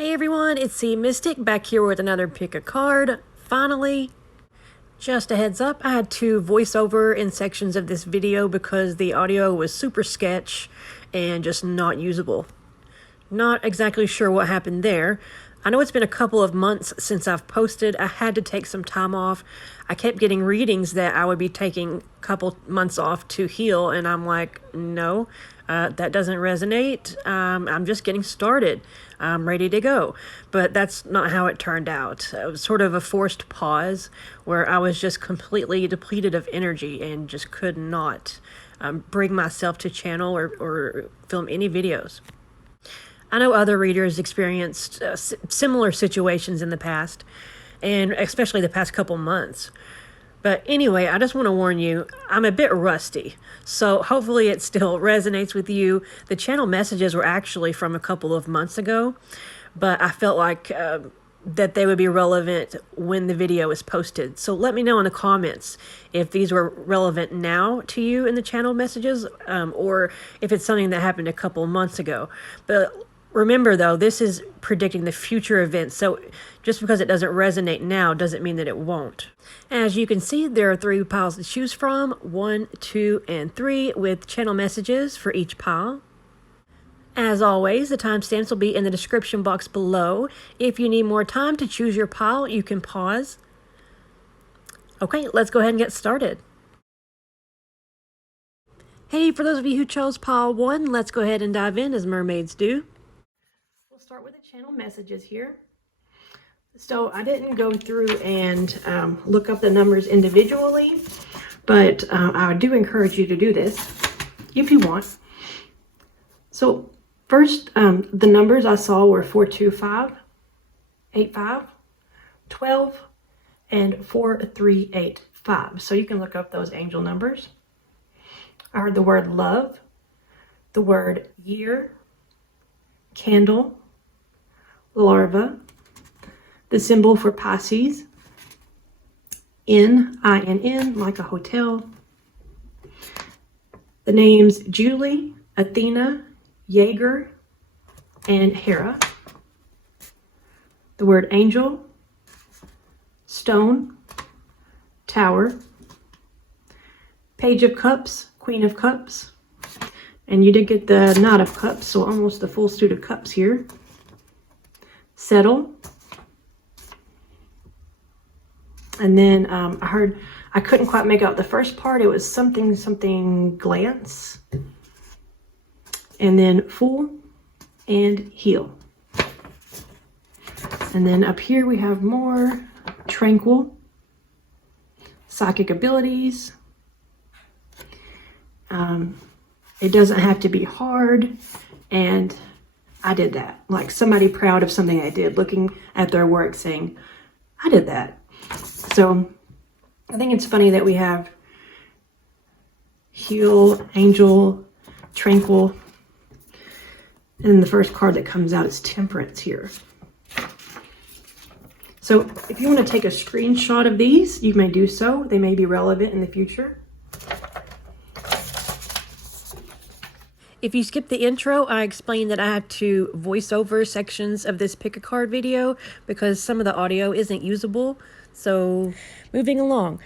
Hey everyone, it's SeaMystic back here with another pick a card. Finally, just a heads up, I had to voice over in sections of this video because the audio was super sketch and just not usable. Not exactly sure what happened there. I know it's been a couple of months since I've posted. I had to take some time off. I kept getting readings that I would be taking a couple months off to heal, and I'm like, no, that doesn't resonate. I'm just getting started. I'm ready to go. But that's not how it turned out. It was sort of a forced pause where I was just completely depleted of energy and just could not bring myself to channel or film any videos. I know other readers experienced similar situations in the past, and especially the past couple months. But anyway, I just want to warn you, I'm a bit rusty, so hopefully it still resonates with you. The channel messages were actually from a couple of months ago, but I felt like that they would be relevant when the video is posted. So let me know in the comments if these were relevant now to you in the channel messages, or if it's something that happened a couple months ago. But remember, though, this is predicting the future events, so just because it doesn't resonate now doesn't mean that it won't. As you can see, there are 3 piles to choose from, 1, 2, and 3, with channel messages for each pile. As always, the timestamps will be in the description box below. If you need more time to choose your pile, you can pause. Okay, let's go ahead and get started. Hey, for those of you who chose pile 1, let's go ahead and dive in as mermaids do. We'll start with the channel messages here. So I didn't go through and look up the numbers individually, but I do encourage you to do this if you want. So first, the numbers I saw were 425, 85, 12, and 4385. So you can look up those angel numbers. I heard the word love, the word year, candle, larva, the symbol for Pisces, INN, like a hotel, the names Julie, Athena, Jaeger, and Hera, the word angel, stone, tower, Page of Cups, Queen of Cups, and you did get the Knight of Cups, so almost the full suit of cups here, settle. And then I heard, I couldn't quite make out the first part. It was something glance. And then fool and heal. And then up here we have more tranquil, psychic abilities. It doesn't have to be hard. And I did that. Like somebody proud of something I did, looking at their work saying, I did that. So I think it's funny that we have heal, angel, tranquil, and the first card that comes out is temperance here. So if you want to take a screenshot of these, you may do so. They may be relevant in the future. If you skip the intro, I explained that I had to voice over sections of this pick a card video because some of the audio isn't usable. So moving along,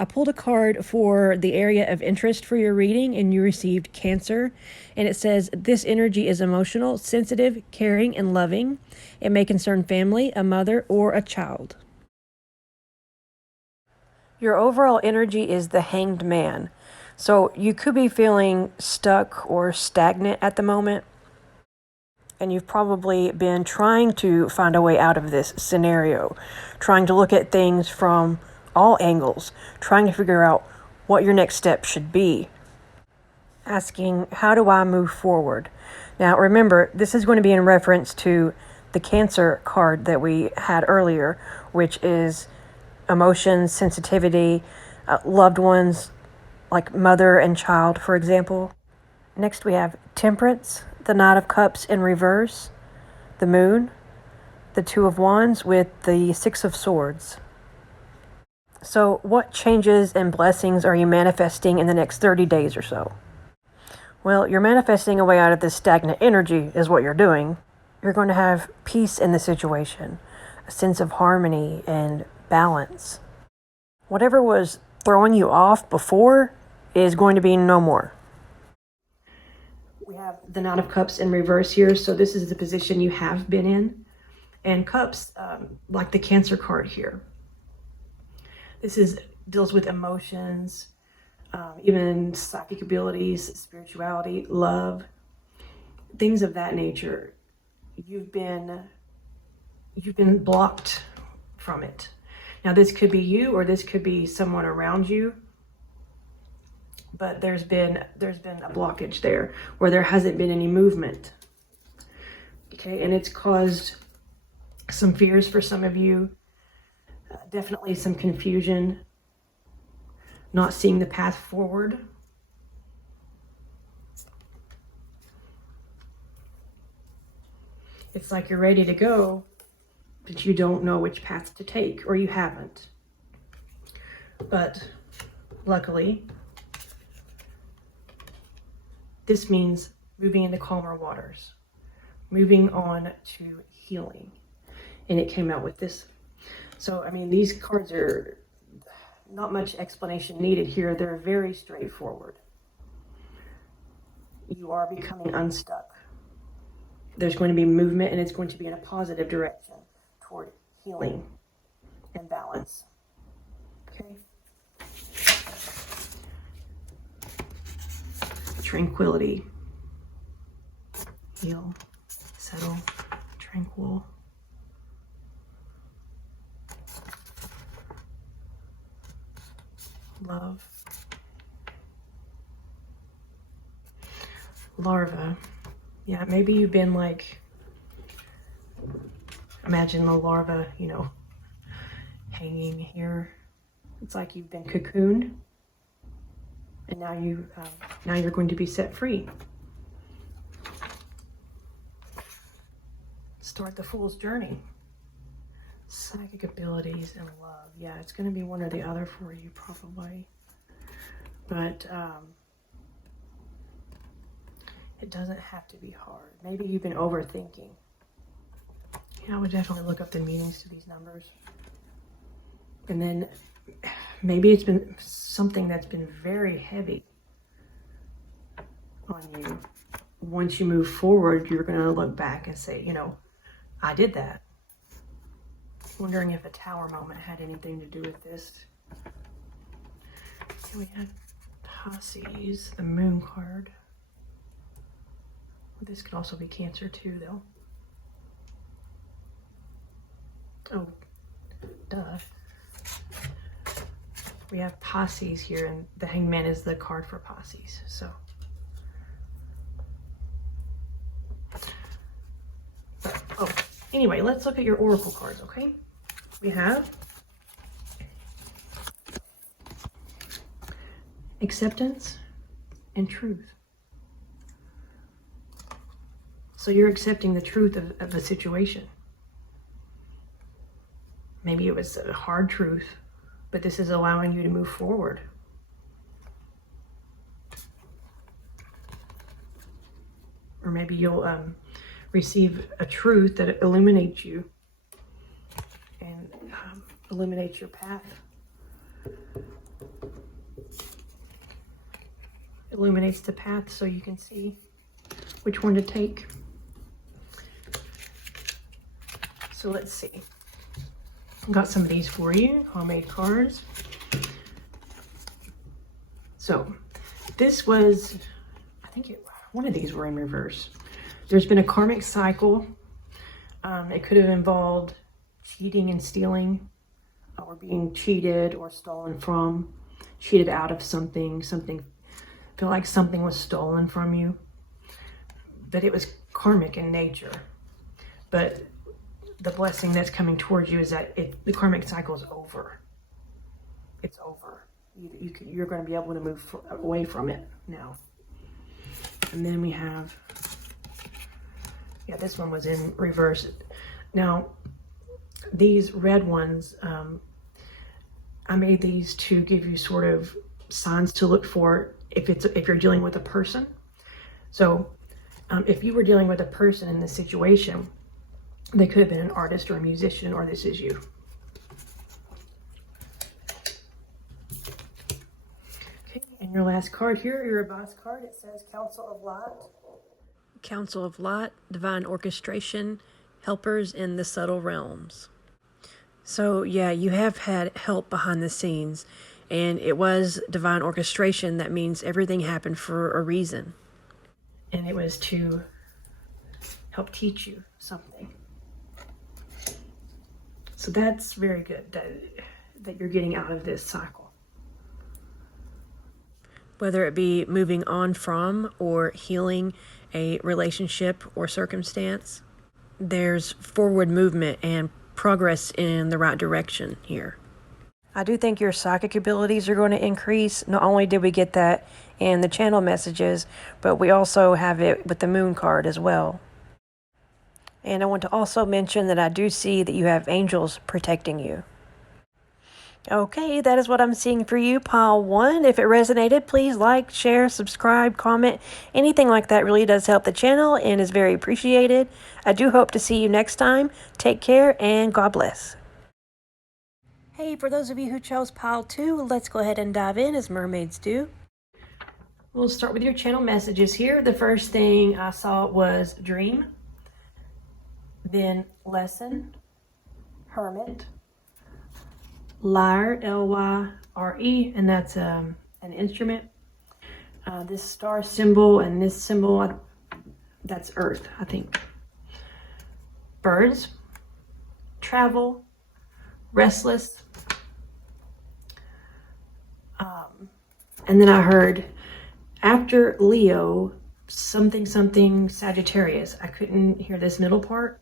I pulled a card for the area of interest for your reading and you received Cancer. And it says, this energy is emotional, sensitive, caring, and loving. It may concern family, a mother, or a child. Your overall energy is the Hanged Man. So you could be feeling stuck or stagnant at the moment. And you've probably been trying to find a way out of this scenario, trying to look at things from all angles, trying to figure out what your next step should be, asking, how do I move forward? Now, remember, this is going to be in reference to the Cancer card that we had earlier, which is emotions, sensitivity, loved ones, like mother and child, for example. Next, we have Temperance, the Knight of Cups in reverse, the Moon, the Two of Wands with the Six of Swords. So what changes and blessings are you manifesting in the next 30 days or so? Well, you're manifesting a way out of this stagnant energy is what you're doing. You're going to have peace in the situation, a sense of harmony and balance. Whatever was throwing you off before is going to be no more. We have the Knight of Cups in reverse here, so this is the position you have been in. And Cups, like the Cancer card here, this deals with emotions, even psychic abilities, spirituality, love, things of that nature. You've been blocked from it. Now this could be you, or this could be someone around you, but there's been a blockage there where there hasn't been any movement. Okay, and it's caused some fears for some of you, definitely some confusion, not seeing the path forward. It's like you're ready to go, but you don't know which path to take, or you haven't. But luckily, this means moving into calmer waters, moving on to healing. And it came out with this. So, I mean, these cards are not much explanation needed here. They're very straightforward. You are becoming unstuck. There's going to be movement, and it's going to be in a positive direction toward healing and balance. Okay? Tranquility. Heal, settle, tranquil. Love. Larva. Yeah, maybe you've been like, imagine the larva, you know, hanging here. It's like you've been cocooned, and now you're going to be set free. Start the Fool's Journey. Psychic abilities and love. Yeah, it's going to be one or the other for you probably. But it doesn't have to be hard. Maybe you've been overthinking. Yeah, I would definitely look up the meanings to these numbers. And then maybe it's been something that's been very heavy on you. Once you move forward, you're going to look back and say, you know, I did that. Wondering if a tower moment had anything to do with this. Okay, we had Posses, the Moon card. This could also be Cancer too, though. Oh, duh. We have Posses here, and the Hangman is the card for Posses, so. Oh, anyway, let's look at your Oracle cards, okay? We have acceptance and truth. So you're accepting the truth of the situation. Maybe it was a hard truth, but this is allowing you to move forward. Or maybe you'll receive a truth that illuminates you and illuminates your path. Illuminates the path so you can see which one to take. So let's see. I've got some of these for you, homemade cards. So this was, I think one of these were in reverse. There's been a karmic cycle. It could have involved cheating and stealing, or being cheated or stolen from, cheated out of something, feel like something was stolen from you, but it was karmic in nature. But the blessing that's coming towards you is that the karmic cycle is over. It's over. You're going to be able to move away from it now. And then we have, yeah, this one was in reverse. Now, these red ones, I made these to give you sort of signs to look for if you're dealing with a person. So If you were dealing with a person in this situation, they could have been an artist or a musician, or this is you. Okay, and your last card here, your advice card, it says Council of Light. Council of Light, divine orchestration, helpers in the subtle realms. So yeah, you have had help behind the scenes, and it was divine orchestration. That means everything happened for a reason. And it was to help teach you something. So that's very good that you're getting out of this cycle. Whether it be moving on from or healing a relationship or circumstance, there's forward movement and progress in the right direction here. I do think your psychic abilities are going to increase. Not only did we get that in the channel messages, but we also have it with the moon card as well. And I want to also mention that I do see that you have angels protecting you. Okay, that is what I'm seeing for you, pile 1. If it resonated, please like, share, subscribe, comment. Anything like that really does help the channel and is very appreciated. I do hope to see you next time. Take care and God bless. Hey, for those of you who chose pile 2, let's go ahead and dive in as mermaids do. We'll start with your channel messages here. The first thing I saw was dream, then lesson, hermit, lyre, L-Y-R-E, and that's an instrument. This star symbol and this symbol, that's earth, I think. Birds, travel, restless. And then I heard after Leo, something Sagittarius. I couldn't hear this middle part.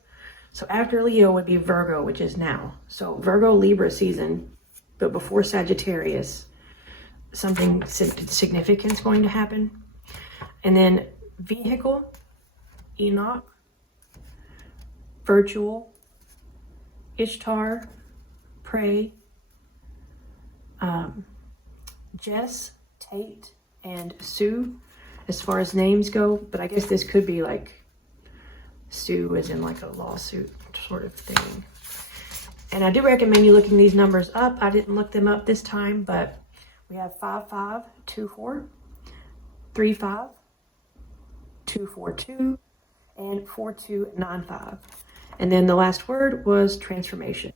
So after Leo would be Virgo, which is now. So Virgo, Libra season, but before Sagittarius, something significant is going to happen. And then vehicle, Enoch, virtual, Ishtar, pray, Jess, Tate, and Sue as far as names go, but I guess this could be like Sue as in like a lawsuit sort of thing. And I do recommend you looking these numbers up. I didn't look them up this time, but we have 5524, 35, 242, and 4295. And then the last word was transformation.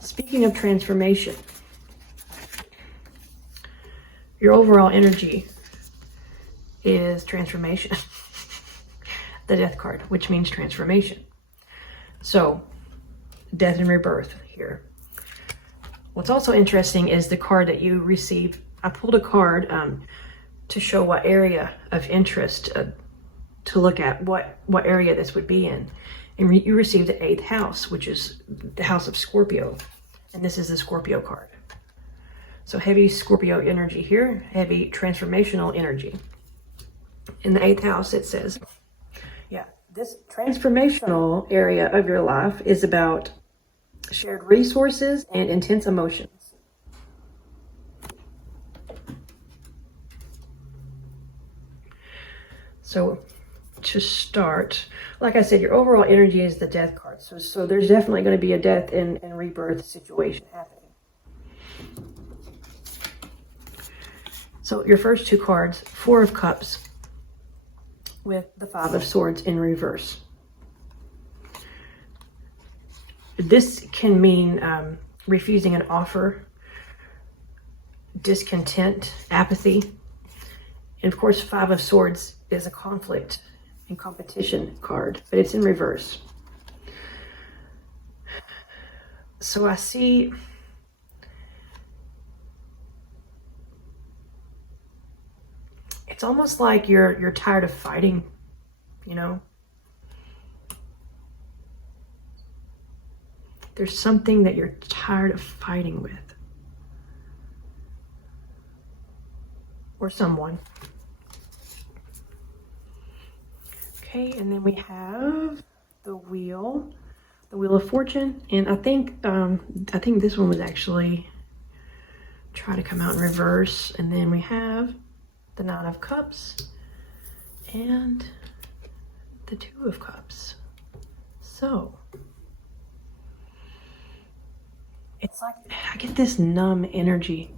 Speaking of transformation, your overall energy is transformation. The death card, which means transformation. So, death and rebirth here. What's also interesting is the card that you received. I pulled a card to show what area of interest to look at, what area this would be in. And you received the 8th house, which is the house of Scorpio. And this is the Scorpio card. So heavy Scorpio energy here, heavy transformational energy. In the 8th house, it says, yeah, this transformational area of your life is about shared resources and intense emotions. So to start, like I said, your overall energy is the death card. So there's definitely going to be a death and rebirth situation happening. So your first two cards, 4 of Cups with the 5 of Swords in reverse. This can mean refusing an offer, discontent, apathy. And of course, 5 of Swords is a conflict and competition card, but it's in reverse. So I see it's almost like you're tired of fighting, you know? There's something that you're tired of fighting with. Or someone. Okay, and then we have the Wheel of Fortune, and I think this one was actually try to come out in reverse, and then we have the 9 of Cups and the Two of Cups. So it's like I get this numb energy.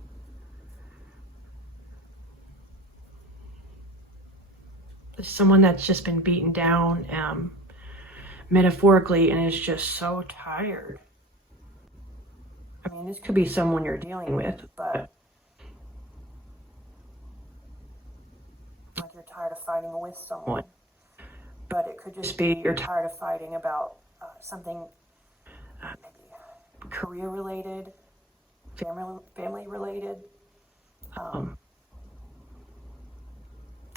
There's someone that's just been beaten down metaphorically and is just so tired. I mean, this could be someone you're dealing with, but like you're tired of fighting with someone. But it could just be you're tired of fighting about something maybe career related, family related,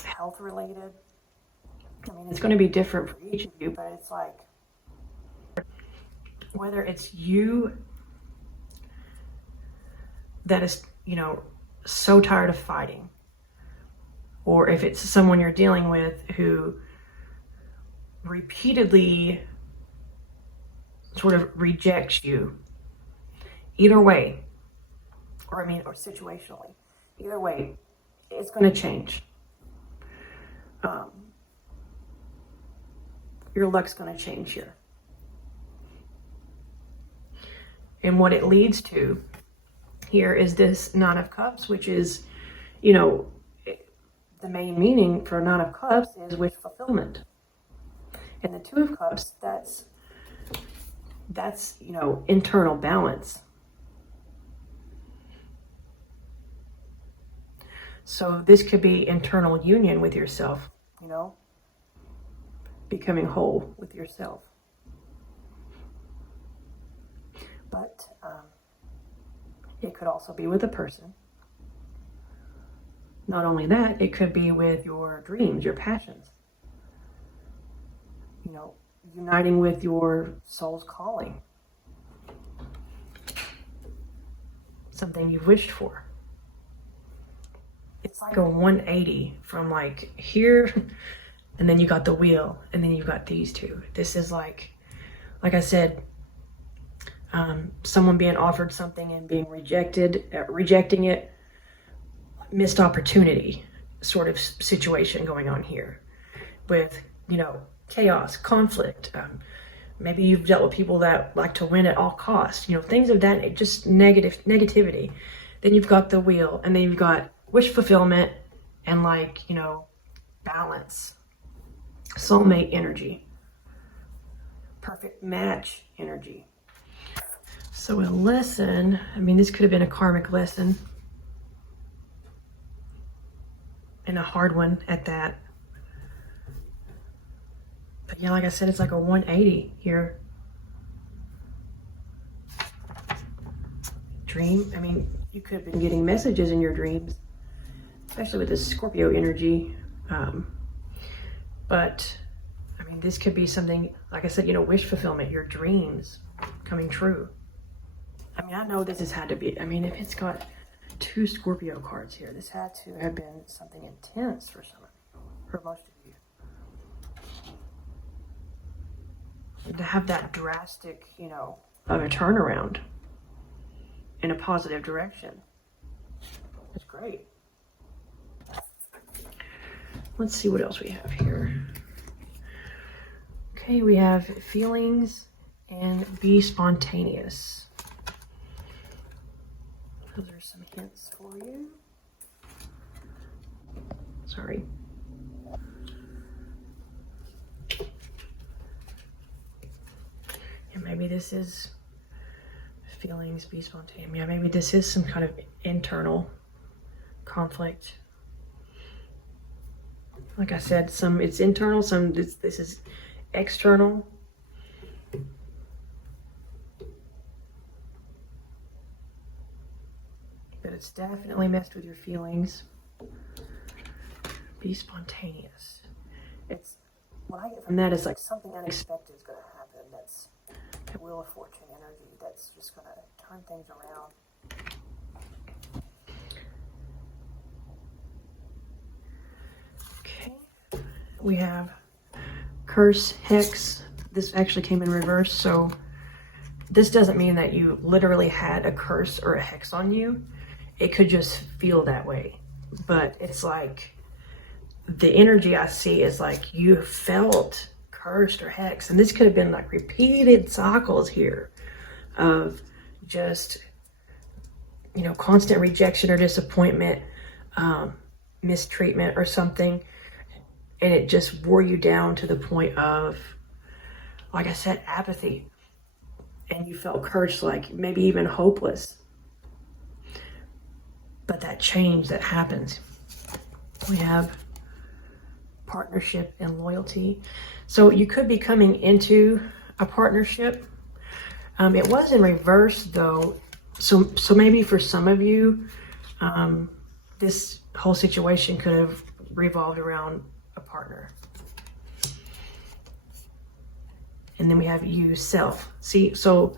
health related. I mean, it's going to be different for each of you, but it's like whether it's you that is, you know, so tired of fighting, or if it's someone you're dealing with who repeatedly sort of rejects you. Either way, or situationally, either way, it's going to change. Your luck's going to change here. And what it leads to here is this Nine of Cups, which is, you know, the main meaning for Nine of Cups is wish fulfillment. And the Two of Cups, that's, you know, internal balance. So this could be internal union with yourself, you know, becoming whole with yourself. But it could also be with a person. Not only that, it could be with your dreams, your passions. You know, uniting with your soul's calling. Something you've wished for. It's like a 180 from like here, and then you got the wheel, and then you've got these two. This is like I said, someone being offered something and being rejecting it, missed opportunity sort of situation going on here with, you know, chaos, conflict. Maybe you've dealt with people that like to win at all costs, you know, things of that, just negativity. Then you've got the wheel, and then you've got wish fulfillment and, like, you know, balance, soulmate energy, perfect match energy. So a lesson, I mean, this could have been a karmic lesson, and a hard one at that. But yeah, like I said, it's like a 180 here. Dream, I mean, you could have been getting messages in your dreams, especially with this Scorpio energy. But I mean, this could be something, like I said, you know, wish fulfillment, your dreams coming true. I mean, I know this has had to be, I mean, if it's got 2 Scorpio cards here, this had to have been something intense for some of you, for most of you. And to have that drastic, you know, of a turnaround in a positive direction. It's great. Let's see what else we have here. Okay, we have feelings and be spontaneous. Those are some hints for you. Sorry. And maybe this is feelings, be spontaneous. Yeah, maybe this is some kind of internal conflict. Like I said, some it's internal, some this is external. But it's definitely messed with your feelings. Be spontaneous. It's what I get from that is like something unexpected is going to happen. That's the Wheel of Fortune energy. That's just going to turn things around. Okay. We have curse, hex. This actually came in reverse, so this doesn't mean that you literally had a curse or a hex on you. It could just feel that way. But it's like the energy I see is like you felt cursed or hexed. And this could have been like repeated cycles here of just, you know, constant rejection or disappointment, mistreatment or something. And it just wore you down to the point of, like I said, apathy. And you felt cursed, like maybe even hopeless. But that change that happens. We have partnership and loyalty. So you could be coming into a partnership. It was in reverse though. So maybe for some of you, this whole situation could have revolved around a partner. And then we have you, self. See, so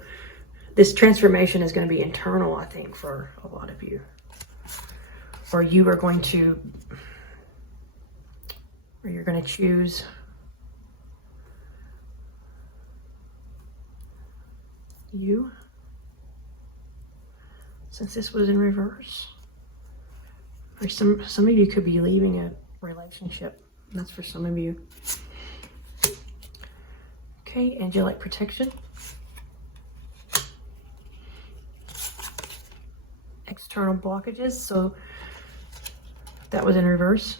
this transformation is going to be internal, I think, for a lot of you. Or you are going to, or you're going to choose you, since this was in reverse. Or some of you could be leaving a relationship. That's for some of you. Okay, angelic protection. External blockages. So that was in reverse.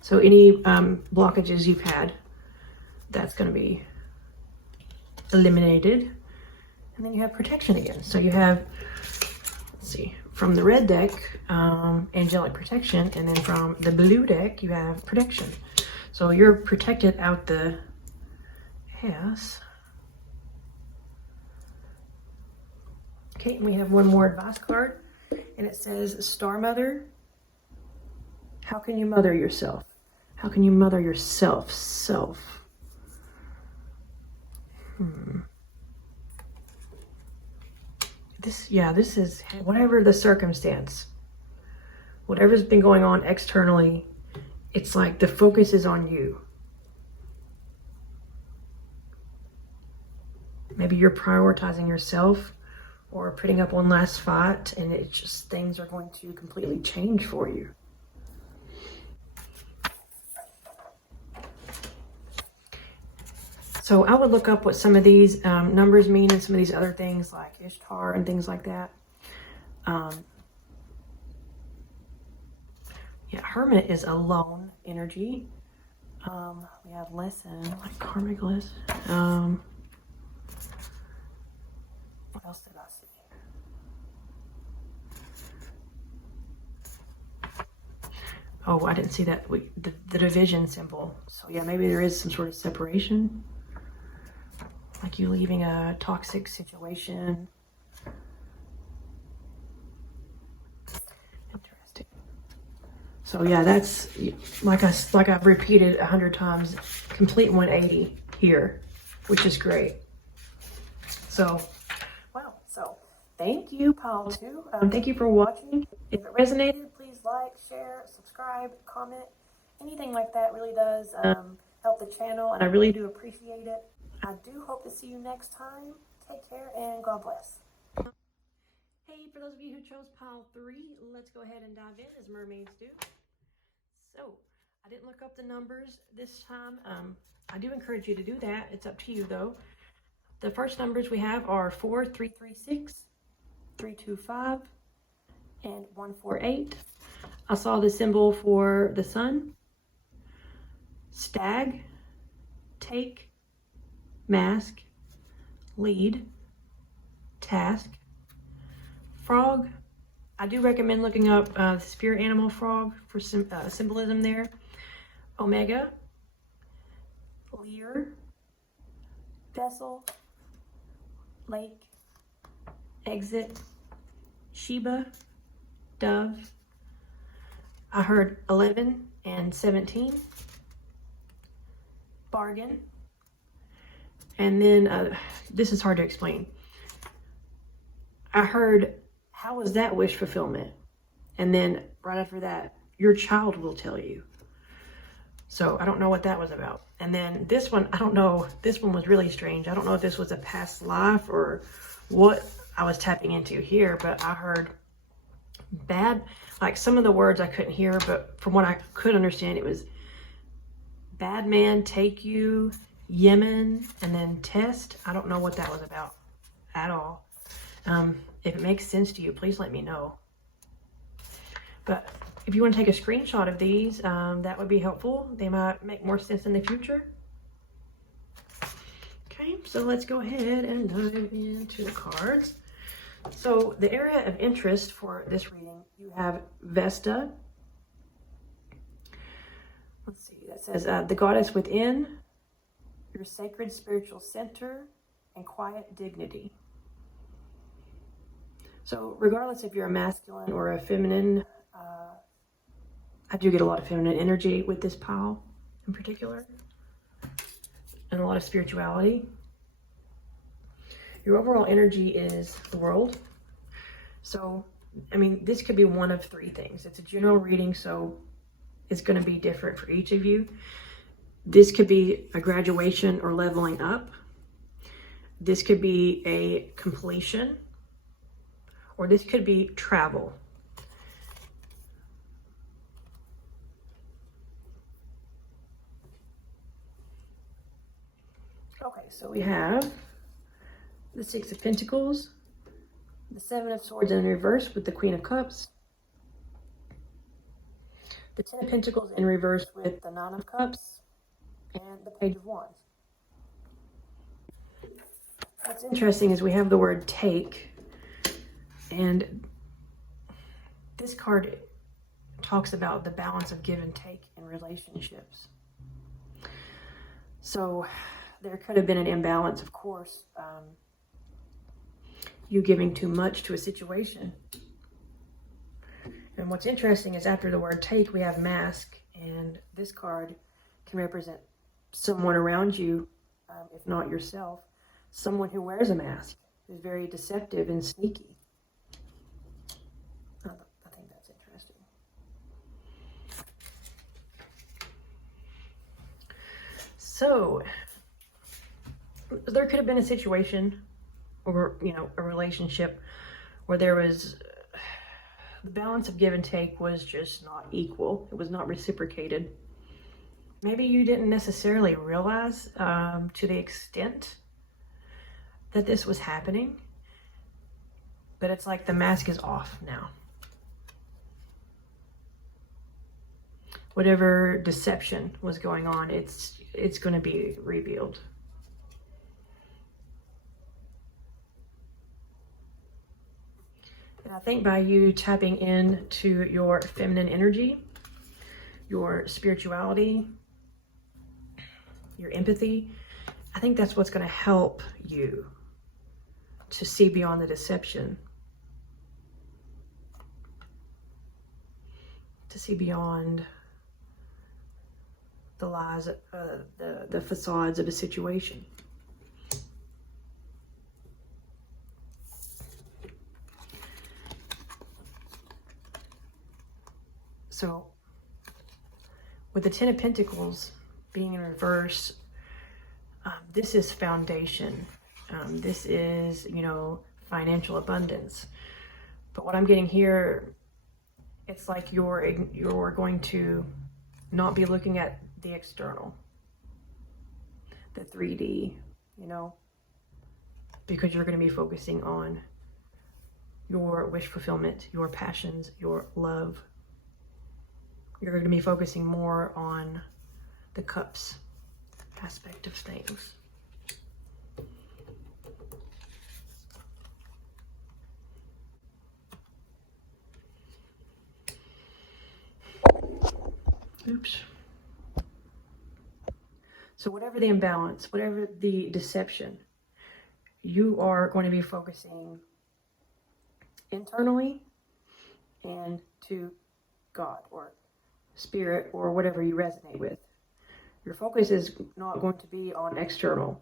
So any blockages you've had, that's going to be eliminated. And then you have protection again. So you have, let's see, from the red deck, angelic protection, and then from the blue deck, you have protection. So you're protected out the ass. Okay, and we have one more advice card, and it says, Star Mother, how can you mother yourself? How can you mother yourself? Self. This is whatever the circumstance, whatever's been going on externally, it's like the focus is on you. Maybe you're prioritizing yourself or putting up one last fight, and it's just things are going to completely change for you. So I would look up what some of these numbers mean and some of these other things like Ishtar and things like that. Yeah, Hermit is a lone energy. We have lesson, like karmic lesson. What else did I see? Oh, I didn't see that. The division symbol. So yeah, maybe there is some sort of separation. Like you leaving a toxic situation. Interesting. So yeah, that's like I've repeated 100 times, complete 180 here, which is great. So, wow. So thank you, Pile 2. Thank you for watching. If it resonated, please like, share, subscribe, comment. Anything like that really does help the channel, and I really do appreciate it. I do hope to see you next time. Take care and God bless. Hey, for those of you who chose Pile 3, let's go ahead and dive in as mermaids do. So, I didn't look up the numbers this time. I do encourage you to do that. It's up to you though. The first numbers we have are 4, 3, 3, 6, 3, 2, 5, and 1, 4, 8. I saw the symbol for the sun, stag, take, mask, lead, task, frog. I do recommend looking up the spirit animal frog for some symbolism there. Omega, Lear, vessel, lake, exit, Sheba, dove. I heard 11 and 17, bargain. And then, this is hard to explain. I heard, how was that wish fulfillment? And then right after that, your child will tell you. So I don't know what that was about. And then this one, I don't know. This one was really strange. I don't know if this was a past life or what I was tapping into here, but I heard bad, like some of the words I couldn't hear, but from what I could understand, it was bad man take you, Yemen, and then test. I don't know what that was about at all. If it makes sense to you, please let me know. But if you want to take a screenshot of these, that would be helpful. They might make more sense in the future. Okay, so let's go ahead and dive into the cards. So the area of interest for this reading, you have Vesta. Let's see, that says the goddess within, your sacred spiritual center, and quiet dignity. So regardless if you're a masculine or a feminine, I do get a lot of feminine energy with this pile in particular, and a lot of spirituality. Your overall energy is the world. So, I mean, this could be one of three things. It's a general reading, so it's going to be different for each of you. This could be a graduation or leveling up. This could be a completion, or this could be travel. Okay, so we have the Six of Pentacles, the Seven of Swords in reverse with the Queen of Cups, the Ten of Pentacles in reverse with the Nine of Cups, and the Page of Wands. What's interesting is we have the word take, and this card talks about the balance of give and take in relationships. So there could have been an imbalance, of course, you giving too much to a situation. And what's interesting is after the word take, we have mask, and this card can represent someone around you, if not yourself, someone who wears a mask, who's very deceptive and sneaky. I think that's interesting. So there could have been a situation, or a relationship where there was the balance of give and take was just not equal. It was not reciprocated. Maybe you didn't necessarily realize to the extent that this was happening, but it's like the mask is off now. Whatever deception was going on, it's going to be revealed. And I think by you tapping into your feminine energy, your spirituality, your empathy, I think that's what's going to help you to see beyond the deception, to see beyond the lies, the facades of a situation. So with the Ten of Pentacles being in reverse, this is foundation. This is, financial abundance. But what I'm getting here, it's like you're going to not be looking at the external, the 3D, because you're going to be focusing on your wish fulfillment, your passions, your love. You're going to be focusing more on the cups aspect of things. Oops. So whatever the imbalance, whatever the deception, you are going to be focusing internally and to God or spirit or whatever you resonate with. Your focus is not going to be on external,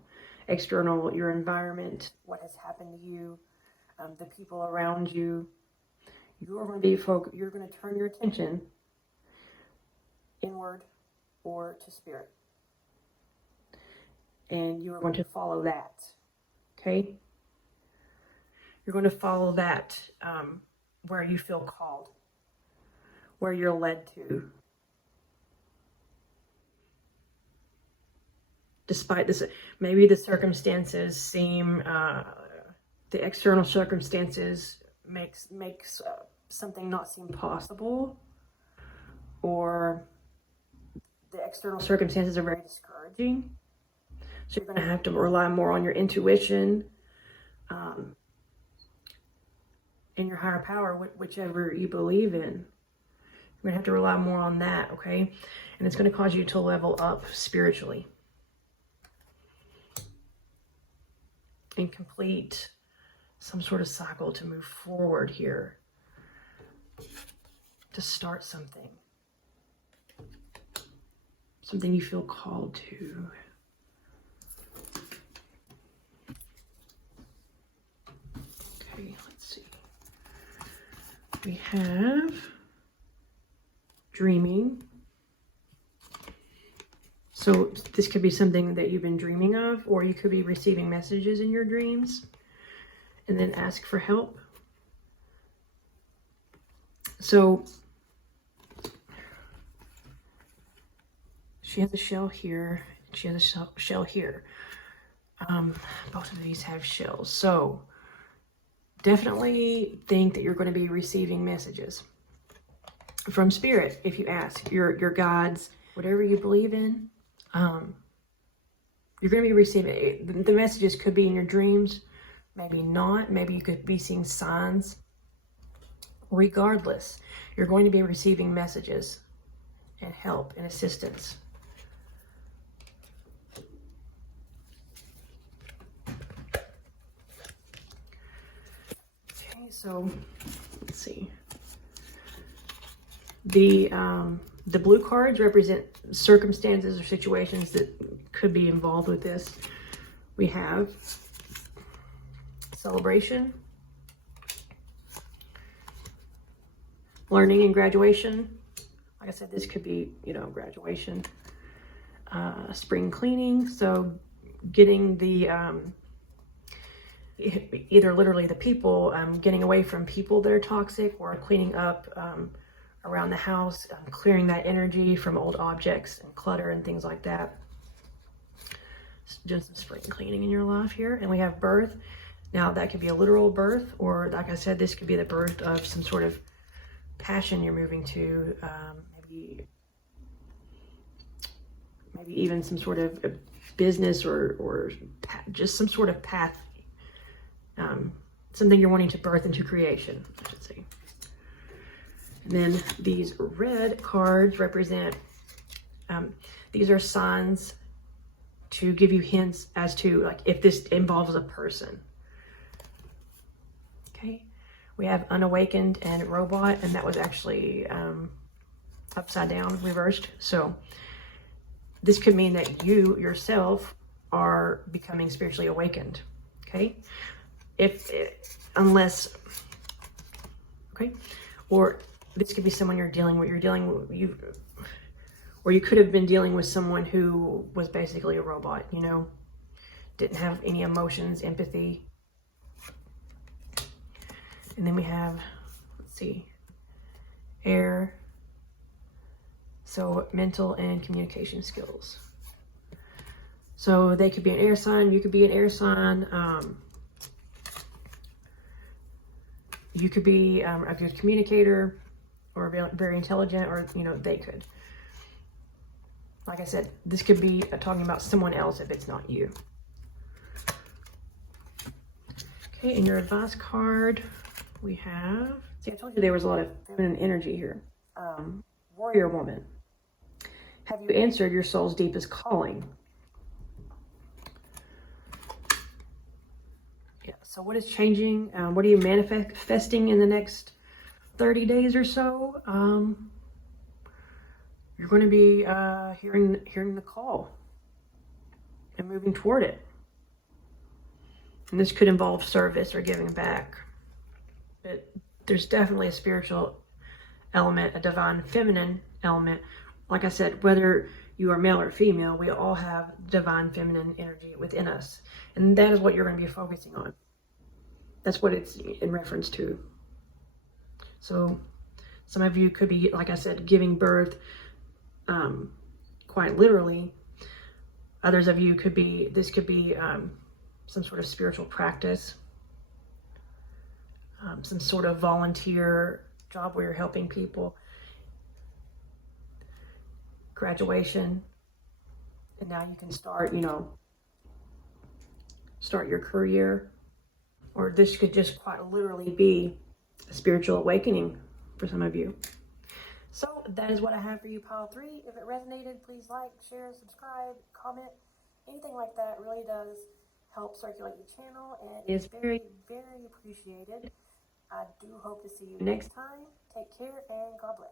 your environment, what has happened to you, the people around you. You're going to turn your attention inward or to spirit. And you are going to follow that. Okay? You're going to follow that where you feel called, where you're led to. despite this, maybe the circumstances seem, the external circumstances makes something not seem possible, or the external circumstances are very discouraging. So you're going to have to rely more on your intuition, and your higher power, whichever you believe in. You're going to have to rely more on that, okay? And it's going to cause you to level up spiritually and complete some sort of cycle to move forward here, to start something you feel called to. Okay, let's see. We have dreaming. So this could be something that you've been dreaming of, or you could be receiving messages in your dreams and then ask for help. So she has a shell here, she has a shell here. Both of these have shells. So definitely think that you're going to be receiving messages from spirit if you ask your guides, whatever you believe in. You're going to be receiving the messages. Could be in your dreams, maybe not. Maybe you could be seeing signs. Regardless, you're going to be receiving messages and help and assistance. Okay, so let's see. The blue cards represent circumstances or situations that could be involved with this. We have celebration, learning and graduation. Like I said, this could be, graduation. Spring cleaning, so getting the, either literally the people, getting away from people that are toxic, or cleaning up around the house, clearing that energy from old objects and clutter and things like that. Doing some spring cleaning in your life here. And we have birth. Now that could be a literal birth, or like I said, this could be the birth of some sort of passion you're moving to, maybe even some sort of a business or just some sort of path, something you're wanting to birth into creation, I should say. And then these red cards represent, these are signs to give you hints as to, like, if this involves a person. Okay, we have unawakened and robot, and that was actually upside down, reversed. So this could mean that you yourself are becoming spiritually awakened. Okay, unless, okay, or this could be someone you're dealing with. Or you could have been dealing with someone who was basically a robot, didn't have any emotions, empathy. And then we have, let's see, air. So mental and communication skills. So they could be an air sign, you could be an air sign. You could be a good communicator, or very intelligent, or, they could. Like I said, this could be talking about someone else if it's not you. Okay, in your advice card, we have, see, I told you there was a lot of feminine energy here. Warrior woman. Have you answered your soul's deepest calling? Yeah, so what is changing? What are you manifesting in the next 30 days or so? You're going to be hearing the call and moving toward it. And this could involve service or giving back. But there's definitely a spiritual element, a divine feminine element. Like I said, whether you are male or female, we all have divine feminine energy within us. And that is what you're going to be focusing on. That's what it's in reference to. So some of you could be, like I said, giving birth, quite literally, Others of you could be, this could be some sort of spiritual practice, some sort of volunteer job where you're helping people, graduation, and now you can start, you know, start your career. Or this could just quite literally be a spiritual awakening for some of you. So that is what I have for you, pile 3. If it resonated, please like, share, subscribe, comment. Anything like that really does help circulate your channel and is very, very appreciated. I do hope to see you next time. Take care and God bless.